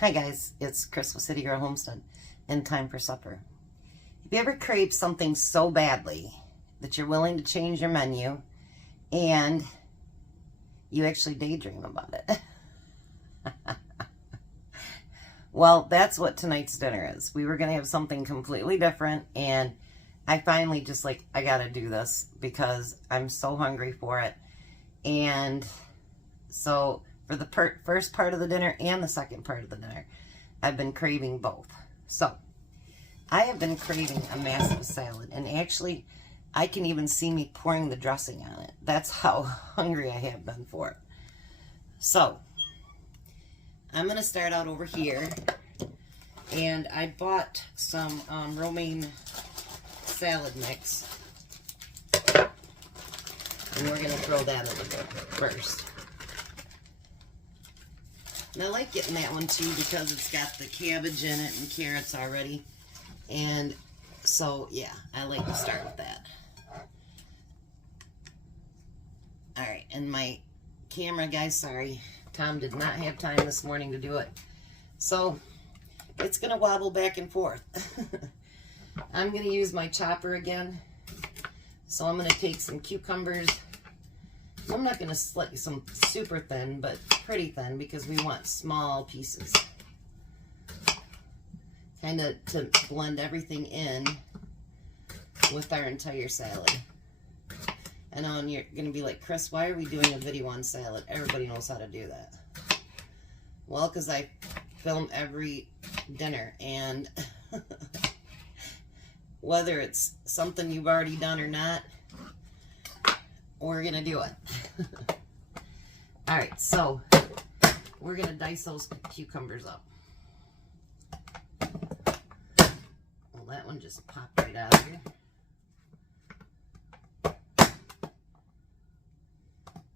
Hi guys, it's Chris with City Girl Homestead and time for supper. Have you ever craved something so badly that you're willing to change your menu and you actually daydream about it? Well, that's what tonight's dinner is. We were going to have something completely different, and I finally just I got to do this because I'm so hungry for it. And so for the first part of the dinner and the second part of the dinner, I've been craving both. So I have been craving a massive salad, and actually I can even see me pouring the dressing on it. That's how hungry I have been for it. So I'm going to start out over here, and I bought some romaine salad mix, and we're going to throw that in first. And I like getting that one too because it's got the cabbage in it and carrots already, and so yeah, I like to start with that. Alright, and my camera guys, sorry, Tom did not have time this morning to do it, so it's going to wobble back and forth. I'm going to use my chopper again, so I'm going to take some cucumbers. I'm not going to slice them super thin, but pretty thin because we want small pieces, kind of to blend everything in with our entire salad. I know, and you're going to be like, Chris, why are we doing a video on salad? Everybody knows how to do that. Well, because I film every dinner, and whether it's something you've already done or not, we're going to do it. Alright, so we're going to dice those cucumbers up. Well, that one just popped right out of here.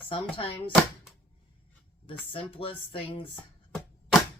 Sometimes the simplest things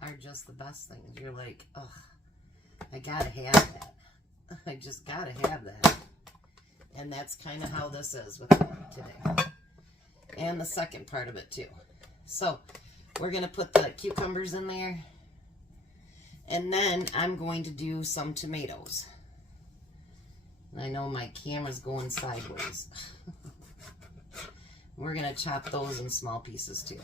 are just the best things. You're like, oh, I gotta have that. I just gotta have that. And that's kind of how this is with me today. And the second part of it too. So we're going to put the cucumbers in there. And then I'm going to do some tomatoes. And I know my camera's going sideways. We're going to chop those in small pieces too.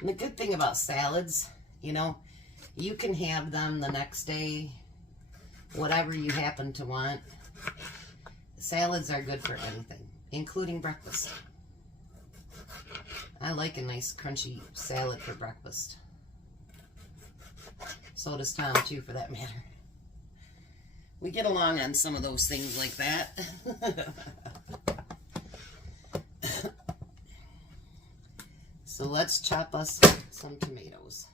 And the good thing about salads, you know, you can have them the next day, whatever you happen to want. Salads are good for anything, including breakfast. I like a nice crunchy salad for breakfast. So does Tom too, for that matter. We get along on some of those things like that. So let's chop us some tomatoes.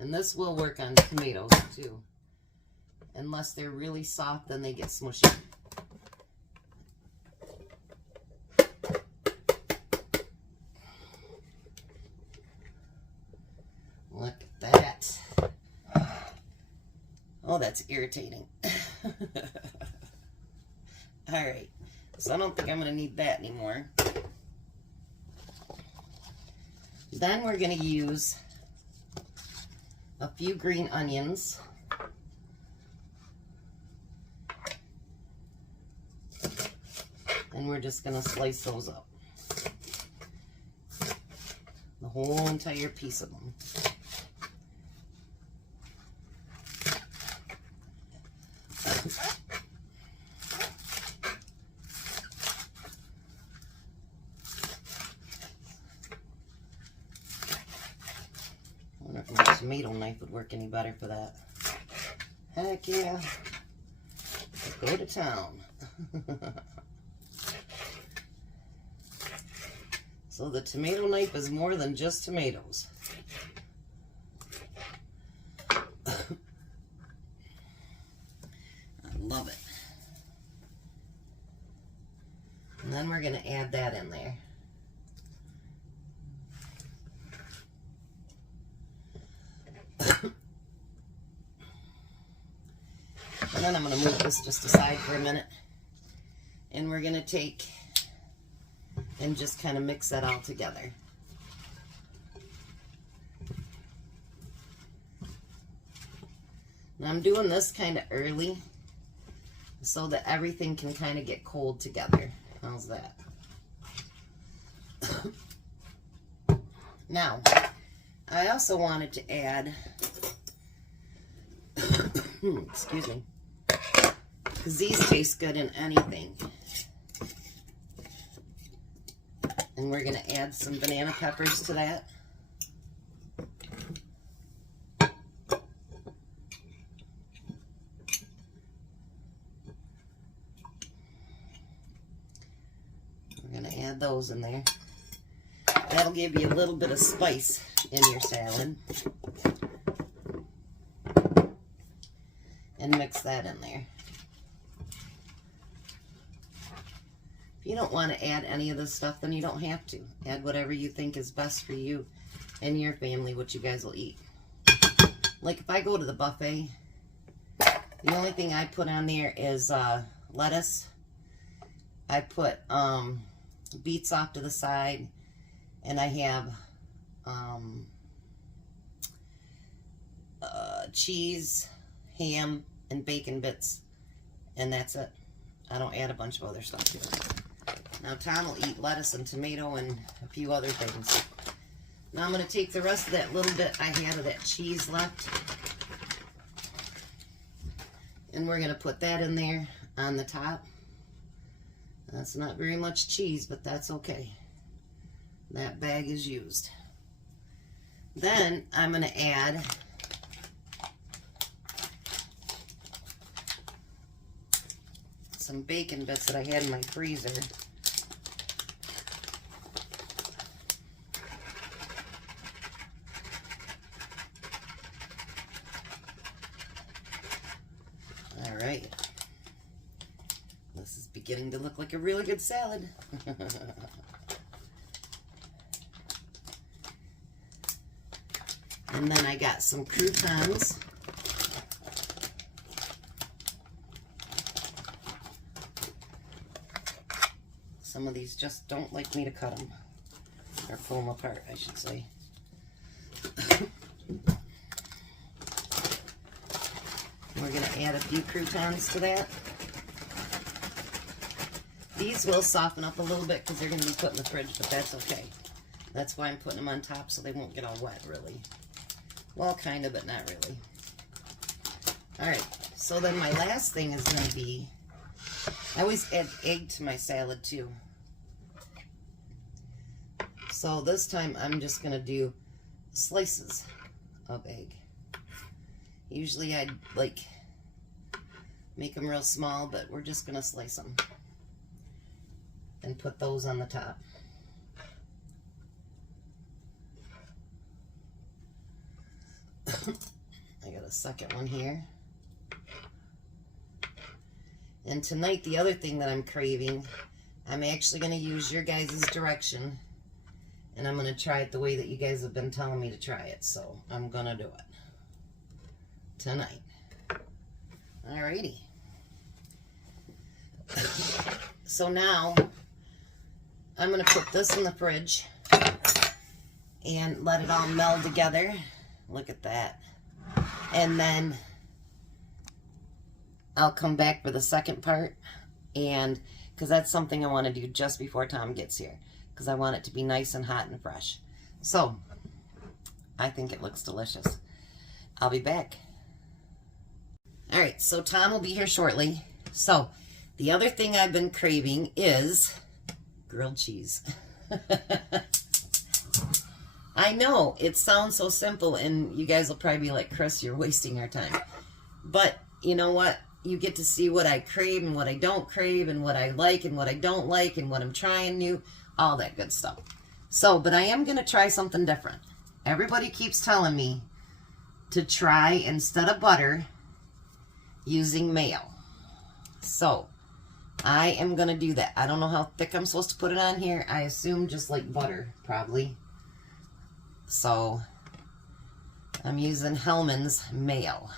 And this will work on tomatoes too. Unless they're really soft, then they get smushy. Look at that. Oh, that's irritating. Alright, so I don't think I'm going to need that anymore. Then we're going to use a few green onions. And we're just going to slice those up. The whole entire piece of them. I wonder if my tomato knife would work any better for that. Heck yeah. Go to town. So the tomato knife is more than just tomatoes. I love it. And then we're going to add that in there. And then I'm going to move this just aside for a minute. And we're going to take and just kind of mix that all together. Now I'm doing this kind of early so that everything can kind of get cold together. How's that? Now, I also wanted to add, excuse me, because these taste good in anything. And we're going to add some banana peppers to that. We're going to add those in there. That'll give you a little bit of spice in your salad. And mix that in there. If you don't want to add any of this stuff, then you don't have to. Add whatever you think is best for you and your family, what you guys will eat. Like if I go to the buffet, the only thing I put on there is lettuce. I put beets off to the side, and I have cheese, ham, and bacon bits, and that's it. I don't add a bunch of other stuff to it. Now Tom will eat lettuce and tomato and a few other things. Now I'm going to take the rest of that little bit I had of that cheese left, and we're going to put that in there on the top. That's not very much cheese, but that's okay. That bag is used. Then I'm going to add some bacon bits that I had in my freezer. All right. This is beginning to look like a really good salad. And then I got some croutons. Some of these just don't like me to cut them, or pull them apart, I should say. We're going to add a few croutons to that. These will soften up a little bit because they're going to be put in the fridge, but that's okay. That's why I'm putting them on top, so they won't get all wet, really. Well, kind of, but not really. Alright, so then my last thing is going to be, I always add egg to my salad too. So this time I'm just going to do slices of egg. Usually I'd like make them real small, but we're just going to slice them and put those on the top. I got a second one here. And tonight, the other thing that I'm craving, I'm actually going to use your guys' direction, and I'm going to try it the way that you guys have been telling me to try it. So I'm going to do it tonight. Alrighty. So now I'm going to put this in the fridge and let it all meld together. Look at that. And then I'll come back for the second part, and because that's something I want to do just before Tom gets here, because I want it to be nice and hot and fresh. So I think it looks delicious. I'll be back. All right, so Tom will be here shortly. So the other thing I've been craving is grilled cheese. I know, it sounds so simple, and you guys will probably be like, Chris, you're wasting our time. But you know what? You get to see what I crave and what I don't crave, and what I like and what I don't like, and what I'm trying new, all that good stuff. So, but I am going to try something different. Everybody keeps telling me to try, instead of butter, using mayo. So, I am going to do that. I don't know how thick I'm supposed to put it on here. I assume just like butter, probably. So, I'm using Hellmann's mayo.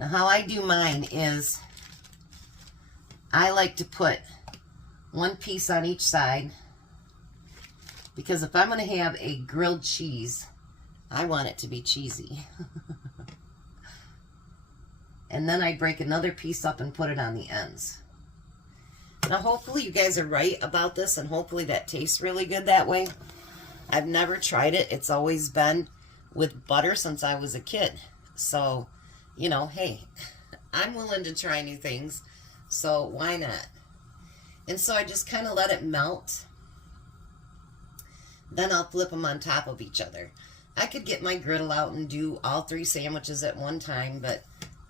Now how I do mine is I like to put one piece on each side, because if I'm going to have a grilled cheese, I want it to be cheesy. And then I break another piece up and put it on the ends. Now hopefully you guys are right about this, and hopefully that tastes really good that way. I've never tried it. It's always been with butter since I was a kid. So, you know, hey, I'm willing to try new things, so why not? And so I just kind of let it melt. Then I'll flip them on top of each other. I could get my griddle out and do all 3 sandwiches at one time, but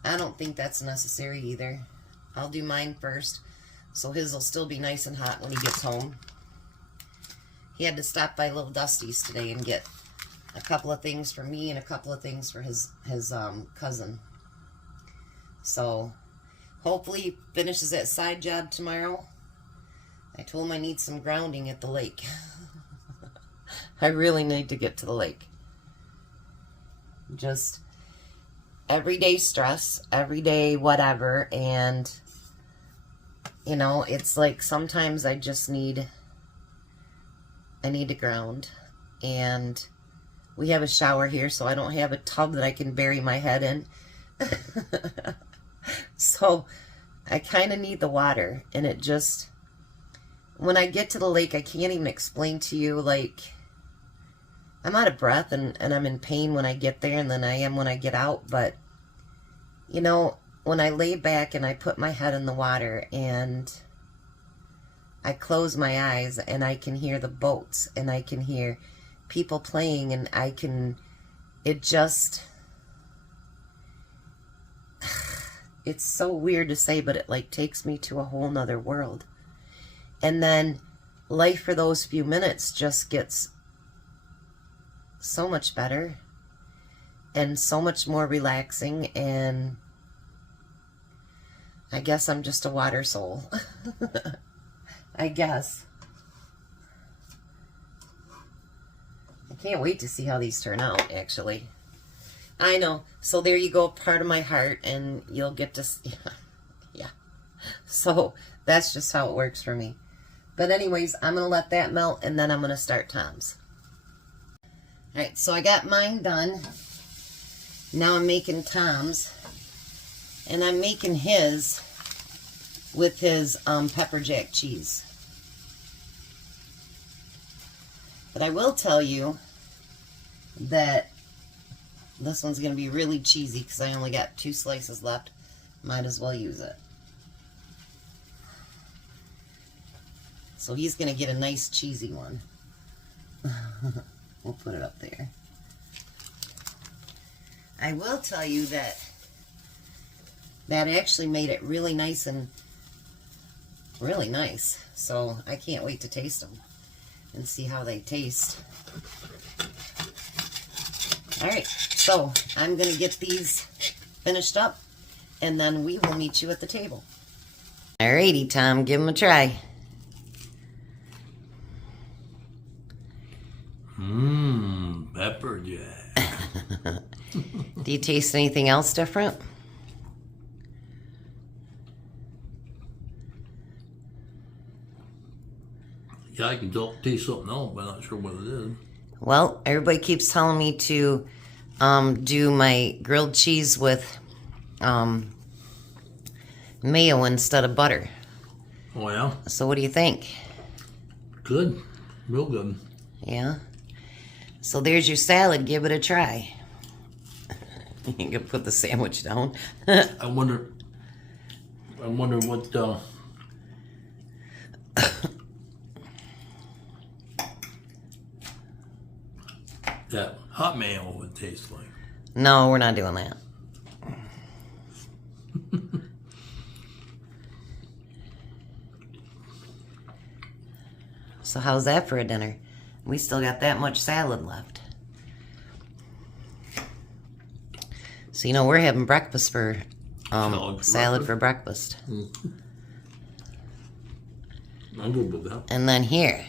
I don't think that's necessary either. I'll do mine first, so his will still be nice and hot when he gets home. He had to stop by Little Dusty's today and get a couple of things for me and a couple of things for his cousin. So hopefully he finishes that side job tomorrow. I told him I need some grounding at the lake. I really need to get to the lake. Just everyday stress, everyday whatever, and you know, it's like sometimes I just need to ground. And we have a shower here, so I don't have a tub that I can bury my head in. So I kind of need the water, and it just, when I get to the lake, I can't even explain to you, like, I'm out of breath and I'm in pain when I get there, and then I am when I get out. But you know, when I lay back and I put my head in the water and I close my eyes and I can hear the boats and I can hear people playing, and I can, it just, it's so weird to say, but it like takes me to a whole nother world. And then life for those few minutes just gets so much better and so much more relaxing, and I guess I'm just a water soul. I guess. I can't wait to see how these turn out, actually. I know. So there you go, part of my heart, and you'll get to see. Yeah. So that's just how it works for me. But anyways, I'm going to let that melt, and then I'm going to start Tom's. Alright, so I got mine done. Now I'm making Tom's. And I'm making his with his pepper jack cheese. But I will tell you that this one's going to be really cheesy because I only got 2 slices left. Might as well use it. So he's going to get a nice cheesy one. We'll put it up there. I will tell you that actually made it really nice and really nice. So I can't wait to taste them and see how they taste. Alright, so I'm going to get these finished up, and then we will meet you at the table. Alrighty, Tom, give them a try. Pepper jack. Do you taste anything else different? Yeah, I can taste something else, but I'm not sure what it is. Well, everybody keeps telling me to do my grilled cheese with mayo instead of butter. Oh, yeah? So what do you think? Good. Real good. Yeah? So there's your salad. Give it a try. You can put the sandwich down. I wonder what that hot mayo would taste like. No, we're not doing that. So how's that for a dinner? We still got that much salad left. So, you know, we're having breakfast for, salad for breakfast. I'm good with that. And then here.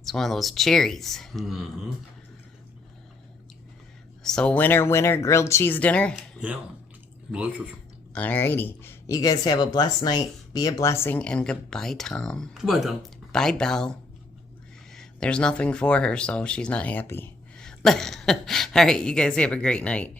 It's one of those cherries. Mm-hmm. So winner, grilled cheese dinner. Yeah, delicious. Alrighty. You guys have a blessed night. Be a blessing, and goodbye, Tom. Goodbye, Tom. Bye, Belle. There's nothing for her, so she's not happy. Alright, you guys have a great night.